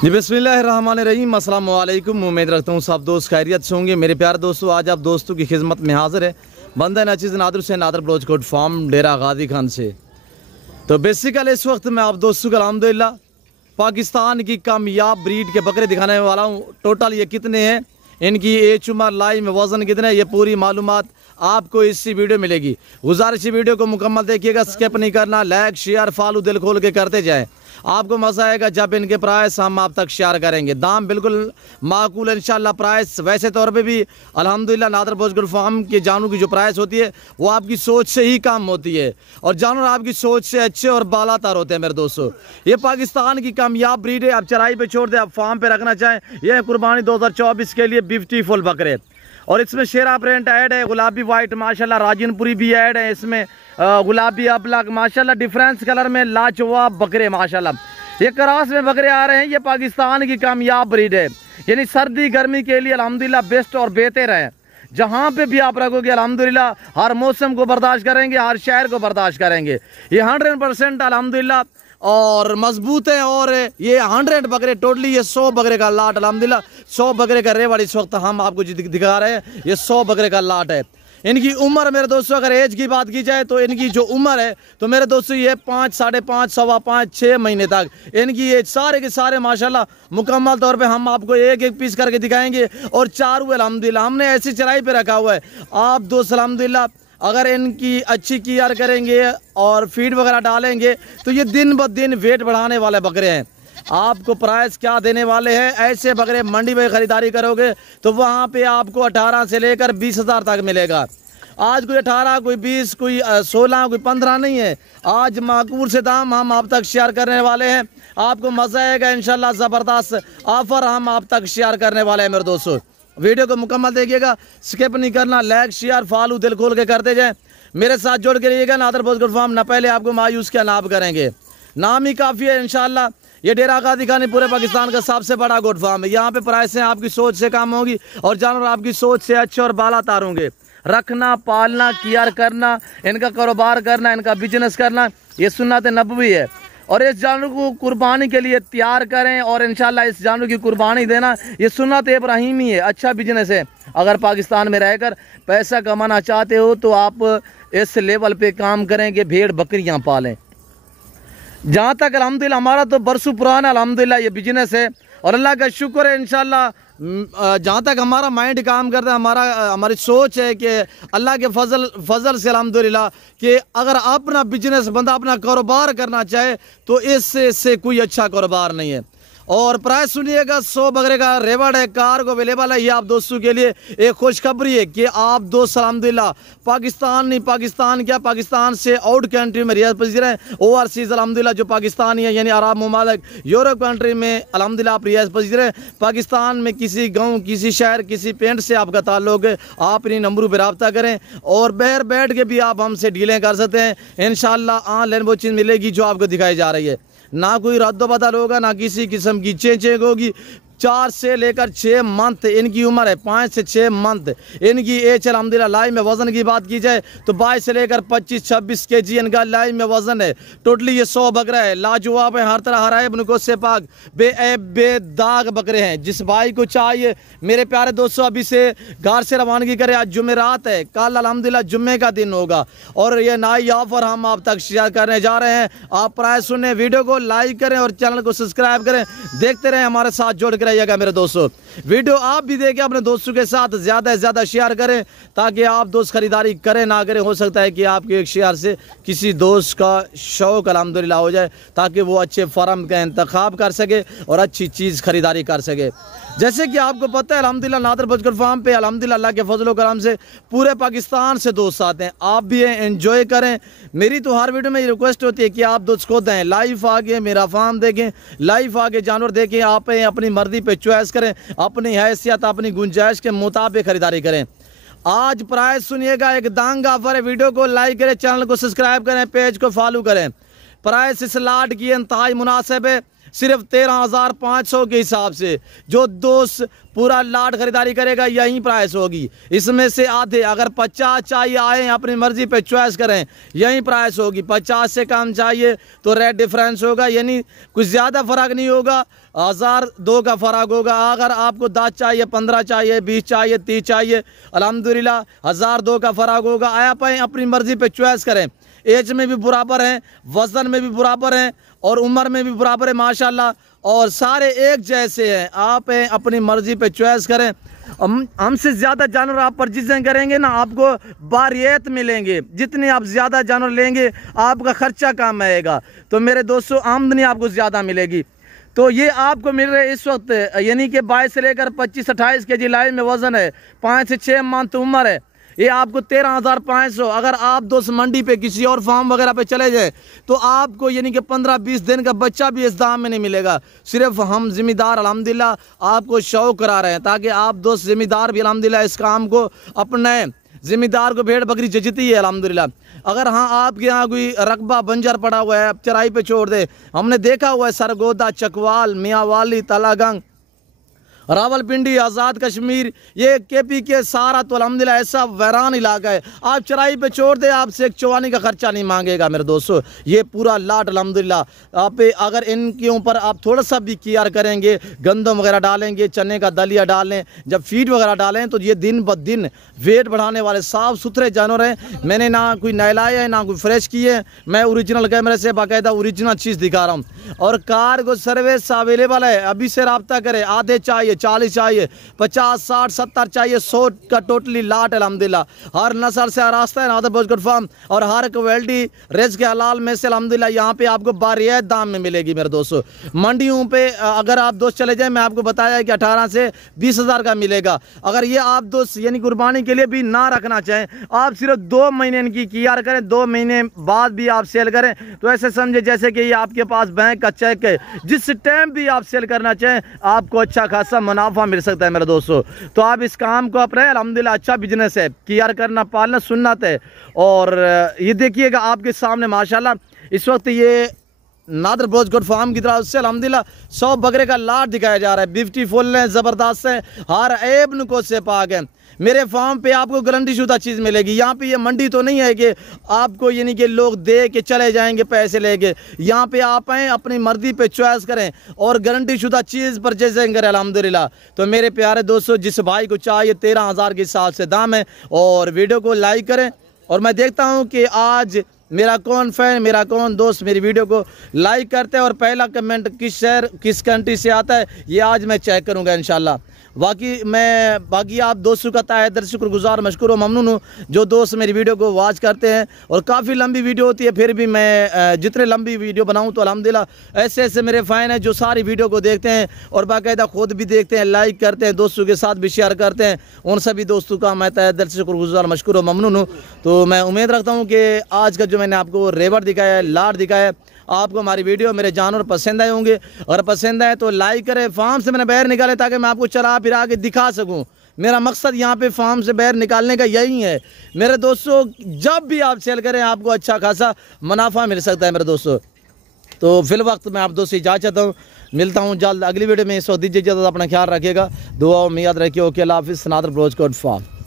जी बिस्मिल्लाहिर्रहमानिर्रहीम, अस्सलाम वालेकुम। उम्मीद रखता हूँ सब दोस्त खैरियत से होंगे। मेरे प्यारे दोस्तों, आज आप दोस्तों की खिदमत में हाजिर है बंदा नाचिज़ नादिर से नादिर बलोच कोट फार्म डेरा गाजी खान से। तो बेसिकली इस वक्त मैं आप दोस्तों को अल्हम्दुलिल्लाह पाकिस्तान की कामयाब ब्रीड के बकरे दिखाने वाला हूँ। टोटल ये कितने हैं, इनकी एज उम्र, लाइव में वज़न कितना है, ये पूरी मालूमात आपको इसी वीडियो मिलेगी। गुजारिश वीडियो को मुकम्मल देखिएगा, स्किप नहीं करना। लाइक शेयर फॉलो दिल खोल के करते जाएं, आपको मज़ा आएगा जब इनके प्राइस हम आप तक शेयर करेंगे। दाम बिल्कुल माकूल है इंशाल्लाह। प्राइस वैसे तौर पे भी अल्हम्दुलिल्लाह नादिर बलोच फार्म के जानवर की जो प्राइस होती है वो आपकी सोच से ही कम होती है और जानवर आपकी सोच से अच्छे और बालातर होते हैं। मेरे दोस्तों, ये पाकिस्तान की कामयाब ब्रीड है। आप चराई पे छोड़ दें, आप फार्म पे रखना चाहें, यह कुर्बानी 2024 के लिए ब्यूटीफुल बकरे। और इसमें शेरा प्रिंट ऐड है, गुलाबी वाइट माशाल्लाह, राजनपुरी भी ऐड है इसमें, गुलाबी अपलक माशाल्लाह, डिफरेंस कलर में लाजवाब बकरे माशाल्लाह। ये क्रॉस में बकरे आ रहे हैं। ये पाकिस्तान की कामयाब ब्रीड है, यानी सर्दी गर्मी के लिए अल्हम्दुलिल्लाह बेस्ट और बेहतर है। जहाँ पे भी आप रखोगे अल्हम्दुलिल्लाह हर मौसम को बर्दाश्त करेंगे, हर शहर को बर्दाश्त करेंगे। ये 100% अल्हम्दुलिल्लाह और मजबूत है। और ये 100 बकरे टोटली, ये 100 बकरे का लाट अल्हम्दुलिल्लाह, 100 बकरे का रेवड़ इस वक्त हम आपको दिखा रहे हैं। ये 100 बकरे का लाट है। इनकी उम्र मेरे दोस्तों, अगर एज की बात की जाए तो इनकी जो उम्र है तो मेरे दोस्तों ये 5, 5.5, सवा 5, 6 महीने तक इनकी एज। सारे के सारे माशाल्लाह मुकम्मल तौर पे हम आपको एक एक पीस करके दिखाएंगे। और चारों अल्हम्दुलिल्लाह हमने ऐसी चराई पे रखा हुआ है। आप दोस्त अल्हम्दुलिल्लाह अगर इनकी अच्छी केयर करेंगे और फीड वगैरह डालेंगे तो ये दिन ब दिन वेट बढ़ाने वाले बकरे हैं। आपको प्राइस क्या देने वाले हैं, ऐसे बकरे मंडी में ख़रीदारी करोगे तो वहाँ पे आपको 18 से लेकर 20,000 तक मिलेगा। आज कोई 18, कोई 20, कोई 16, कोई 15 नहीं है। आज माकूल से दाम हम आप तक शेयर करने वाले हैं। आपको मज़ा आएगा इंशाल्लाह। ज़बरदस्त ऑफ़र हम आप तक शेयर करने वाले हैं। मेरे दोस्तों, वीडियो को मुकम्मल देखिएगा, स्किप नहीं करना। लाइक शेयर फॉलो दिल खोल के करते जाएँ। मेरे साथ जोड़ के रहिएगा। नादिर बलोच फार्म ना पहले आपको मायूस क्या नाम करेंगे, नाम ही काफ़ी है इंशाल्लाह। ये डेरा गाजी खान पूरे पाकिस्तान का सबसे बड़ा गोट फार्म है। यहाँ पे प्राइसें आपकी सोच से कम होगी और जानवर आपकी सोच से अच्छे और बालातर होंगे। रखना, पालना, केयर करना, इनका कारोबार करना, इनका बिजनेस करना, ये सुन्नत नबवी है। और इस जानवर को कुर्बानी के लिए तैयार करें और इंशाल्लाह इस जानवर की कुर्बानी देना ये सुन्नत इब्राहिमी है। अच्छा बिजनेस है। अगर पाकिस्तान में रहकर पैसा कमाना चाहते हो तो आप इस लेवल पे काम करें कि भेड़ बकरियाँ पालें। जहाँ तक अल्हम्दुलिल्लाह हमारा तो बरसों पुराना अल्हम्दुलिल्लाह ये बिजनेस है और अल्लाह का शुक्र है इंशाल्लाह। जहाँ तक हमारा माइंड काम करता है, हमारी सोच है कि अल्लाह के फजल से अल्हम्दुलिल्लाह कि अगर अपना बिजनेस बंदा अपना कारोबार करना चाहे तो इससे कोई अच्छा कारोबार नहीं है। और प्राइस सुनिएगा, 100 बकरे का रेवड़ है, कार को अवेलेबल है। ये आप दोस्तों के लिए एक खुशखबरी है कि आप दोस्त अल्हम्दुलिल्लाह पाकिस्तान नहीं, पाकिस्तान क्या, पाकिस्तान से आउट कंट्री में रियाज पजीर हैं। ओवरसीज़ अल्हम्दुलिल्लाह जो पाकिस्तानी है, यानी अरब ममालिक, यूरोप कंट्री में अल्हम्दुलिल्लाह आप रियाज पजीर हैं। पाकिस्तान में किसी गाँव, किसी शहर, किसी पेंट से आपका ताल्लुक है, आप इन नंबरों पर रब्ता करें और बहर बैठ के भी आप हमसे डीलें कर सकते हैं। इंशाल्लाह ऑनलाइन वो चीज़ मिलेगी जो आपको दिखाई जा रही है। ना कोई रद्द बदल होगा, ना किसी किस्म की चेंज होगी। 4 से लेकर 6 मंथ इनकी उम्र है, 5 से 6 मंथ इनकी एज अल्हम्दुलिल्लाह। लाइव में वज़न की बात की जाए तो 22 से लेकर 25-26 kg इनका लाइव में वज़न है। टोटली ये 100 बकरा है। लाजवाब है, हर तरह हरा है, बुनकोस से पाक, बेदाग बकरे हैं। जिस भाई को चाहिए मेरे प्यारे दोस्तों, अभी से घर से रवानगी करें। आज जुमेरात है, कल अल्हम्दुलिल्लाह जुम्मे का दिन होगा और ये नई ऑफर हम आप तक शेयर करने जा रहे हैं। आप प्राइस सुने, वीडियो को लाइक करें और चैनल को सब्सक्राइब करें। देखते रहें, हमारे साथ जोड़ कर रहिएगा। मेरे दोस्तों, वीडियो आप भी देखें, अपने दोस्तों के साथ ज़्यादा से ज़्यादा शेयर करें ताकि आप दोस्त खरीदारी करें ना करें, हो सकता है कि आपके एक शेयर से किसी दोस्त का शौक अल्हम्दुलिल्लाह हो जाए ताकि वो अच्छे फार्म का इंतखाब कर सके और अच्छी चीज़ खरीदारी कर सके। जैसे कि आपको पता है अल्हम्दुलिल्लाह नादिर बलोच फार्म पे अल्हम्दुलिल्लाह अल्लाह के फजल करम से पूरे पाकिस्तान से दोस्त आते हैं। आप भी एंजॉय करें। मेरी तो हर वीडियो में ये रिक्वेस्ट होती है कि आप दोस्त खुद दें, लाइव आगे मेरा फार्म देखें, लाइव आगे जानवर देखें, आप अपनी मर्जी पे चॉइस करें, अपनी हैसियत अपनी गुंजाइश के मुताबिक खरीदारी करें। आज प्राइस सुनिएगा, एक दांग ऑफर है। वीडियो को लाइक करें, चैनल को सब्सक्राइब करें, पेज को फॉलो करें। प्राइस इस लाट की इंतहाई मुनासिब है। सिर्फ 13,500 के हिसाब से। जो दोस्त पूरा लाट खरीदारी करेगा यही प्राइस होगी। इसमें से आधे अगर 50 चाहिए आए अपनी मर्जी पे चॉइस करें, यही प्राइस होगी। 50 से कम चाहिए तो रेट डिफरेंस होगा, यानी कुछ ज़्यादा फ़र्क नहीं होगा, 1002 का फ़र्क होगा। अगर आपको 10 चाहिए, 15 चाहिए, 20 चाहिए, 30 चाहिए, अल्हम्दुलिल्लाह 1002 का फ़र्क होगा। आप अपनी मर्ज़ी पे चॉइस करें। एज में भी बराबर हैं, वज़न में भी बराबर हैं और उम्र में भी बराबर है माशाल्लाह, और सारे एक जैसे हैं। आप अपनी मर्ज़ी पे चॉइस करें। हमसे ज़्यादा जानवर आप परचेजिंग करेंगे ना, आपको बारियत मिलेंगे। जितने आप ज़्यादा जानवर लेंगे आपका ख़र्चा कम आएगा, तो मेरे दोस्तों आमदनी आपको ज़्यादा मिलेगी। तो ये आपको मिल रहे इस वक्त, यानी कि 22 से लेकर 25-28 kg लाइन में वज़न है, 5 से 6 मंथ उम्र है, ये आपको 13,500। अगर आप दोस्त मंडी पे किसी और फार्म वगैरह पे चले जाए तो आपको यानी कि 15-20 दिन का बच्चा भी इस दाम में नहीं मिलेगा। सिर्फ हम ज़िम्मेदार अल्हम्दुलिल्लाह आपको शौक़ करा रहे हैं, ताकि आप दोस्त ज़िम्मेदार भी अल्हम्दुलिल्लाह इस काम को अपने। ज़िम्मेदार को भेड़ बकरी जचती है अल्हम्दुलिल्लाह। अगर हाँ आपके यहाँ कोई रकबा बंजर पड़ा हुआ है, चराई पे छोड़ दे, हमने देखा हुआ है सरगोदा, चकवाल, मियाँवाली, तलागंग, रावलपिंडी, आज़ाद कश्मीर, ये KP के सारा तो अल्हम्दुलिल्लाह ऐसा वैरान इलाका है। आप चराई पे छोड़ दे, आपसे एक चवानी का खर्चा नहीं मांगेगा मेरे दोस्तों। ये पूरा लाट अल्हम्दुलिल्लाह आप अगर इनके ऊपर आप थोड़ा सा भी केयर करेंगे, गंदम वगैरह डालेंगे, चने का दलिया डालें, जब फीड वगैरह डालें, तो ये दिन ब दिन वेट बढ़ाने वाले साफ़ सुथरे जानवर हैं। मैंने ना कोई नहलाया है ना कोई फ्रेश किए, मैं ओरिजिनल कैमरे से बाकायदा ओरिजिनल चीज़ दिखा रहा हूँ। और कार्गो सर्विस अवेलेबल है, अभी से रब्ता करें। आधे चाहिए, 40 चाहिए, 50, 60, 70 चाहिए, 100 का टोटली लाट अल्हम्दुलिल्लाह। हर नस्ल से रास्ता है नादर ब्रोच गोट फार्म, और हर क्वालिटी रेज के हलाल में से अल्हम्दुलिल्लाह यहाँ पे आपको बारियत दाम में मिलेगी मेरे दोस्तों। मंडियों पे अगर आप दोस्त चले जाए, मैं आपको बताया कि 18 से 20,000 का मिलेगा। अगर ये आप दोस्त यानी कुर्बानी के लिए भी ना रखना चाहें, आप सिर्फ 2 महीने इनकी कियार करें, 2 महीने बाद भी आप सेल करें, तो ऐसे समझे जैसे कि ये आपके पास बैंक का चेक है। जिस टाइम भी आप सेल करना चाहें आपको अच्छा खासा मुनाफा मिल सकता है मेरे दोस्तों। तो आप इस काम को अपने, अल्हम्दुलिल्लाह अच्छा बिजनेस है, कियार करना पालना सुन्नत है। और ये देखिएगा आपके सामने माशाल्लाह इस वक्त ये नादर ब्रोच गोट फार्म की तरफ से अल्हम्दुलिल्लाह 100 बकरे का लाट दिखाया जा रहा है। ब्यूटीफुल है, ज़बरदस्त है, हर ऐब नुको से पाक है। मेरे फार्म पे आपको गारंटी शुदा चीज़ मिलेगी। यहाँ पे ये मंडी तो नहीं है कि आपको यानी कि लोग दे के चले जाएंगे पैसे लेके। यहाँ पे आप आएँ, अपनी मर्जी पे चॉइस करें और गारंटी शुदा चीज़ परचेजिंग करें अल्हम्दुलिल्लाह। तो मेरे प्यारे दोस्तों, जिस भाई को चाहिए 13,000 के हिसाब से दाम है, और वीडियो को लाइक करें। और मैं देखता हूँ कि आज मेरा कौन फैन, मेरा कौन दोस्त मेरी वीडियो को लाइक करते हैं और पहला कमेंट किस शहर किस कंट्री से आता है, ये आज मैं चेक करूँगा इंशाल्लाह। बाकी आप दोस्तों का तहे दिल से शुक्रगुजार, मशकूर और ममनून हूँ जो दोस्त मेरी वीडियो को वॉच करते हैं। और काफ़ी लंबी वीडियो होती है, फिर भी मैं जितने लंबी वीडियो बनाऊँ तो अल्हम्दुलिल्लाह ऐसे ऐसे मेरे फ़ैन हैं जो सारी वीडियो को देखते हैं और बाकायदा ख़ुद भी देखते हैं, लाइक करते हैं, दोस्तों के साथ भी शेयर करते हैं। उन सभी दोस्तों का मैं तहे दिल से शुक्रगुजार, मशकूर और ममनून हूँ। तो मैं उम्मीद रखता हूँ कि आज का जो मैंने आपको रेवर दिखाया है, लाट दिखाया है, आपको हमारी वीडियो मेरे जानवर पसंद आए होंगे। और पसंद आए तो लाइक करें। फार्म से मैंने बाहर निकाले ताकि मैं आपको चला फिरा के दिखा सकूं। मेरा मकसद यहाँ पे फार्म से बाहर निकालने का यही है मेरे दोस्तों। जब भी आप सेल करें आपको अच्छा खासा मुनाफा मिल सकता है मेरे दोस्तों। तो फिल वक्त मैं आप दोस्तों इजाज़त चाहता हूँ, मिलता हूँ जल्द अगली वीडियो में। इस वक्त दीजिए इजाज़त, अपना ख्याल रखिएगा, दुआ में याद रखिए। ओके, अल्लाह हाफिज़। नादर ब्रोच गोट फार्म।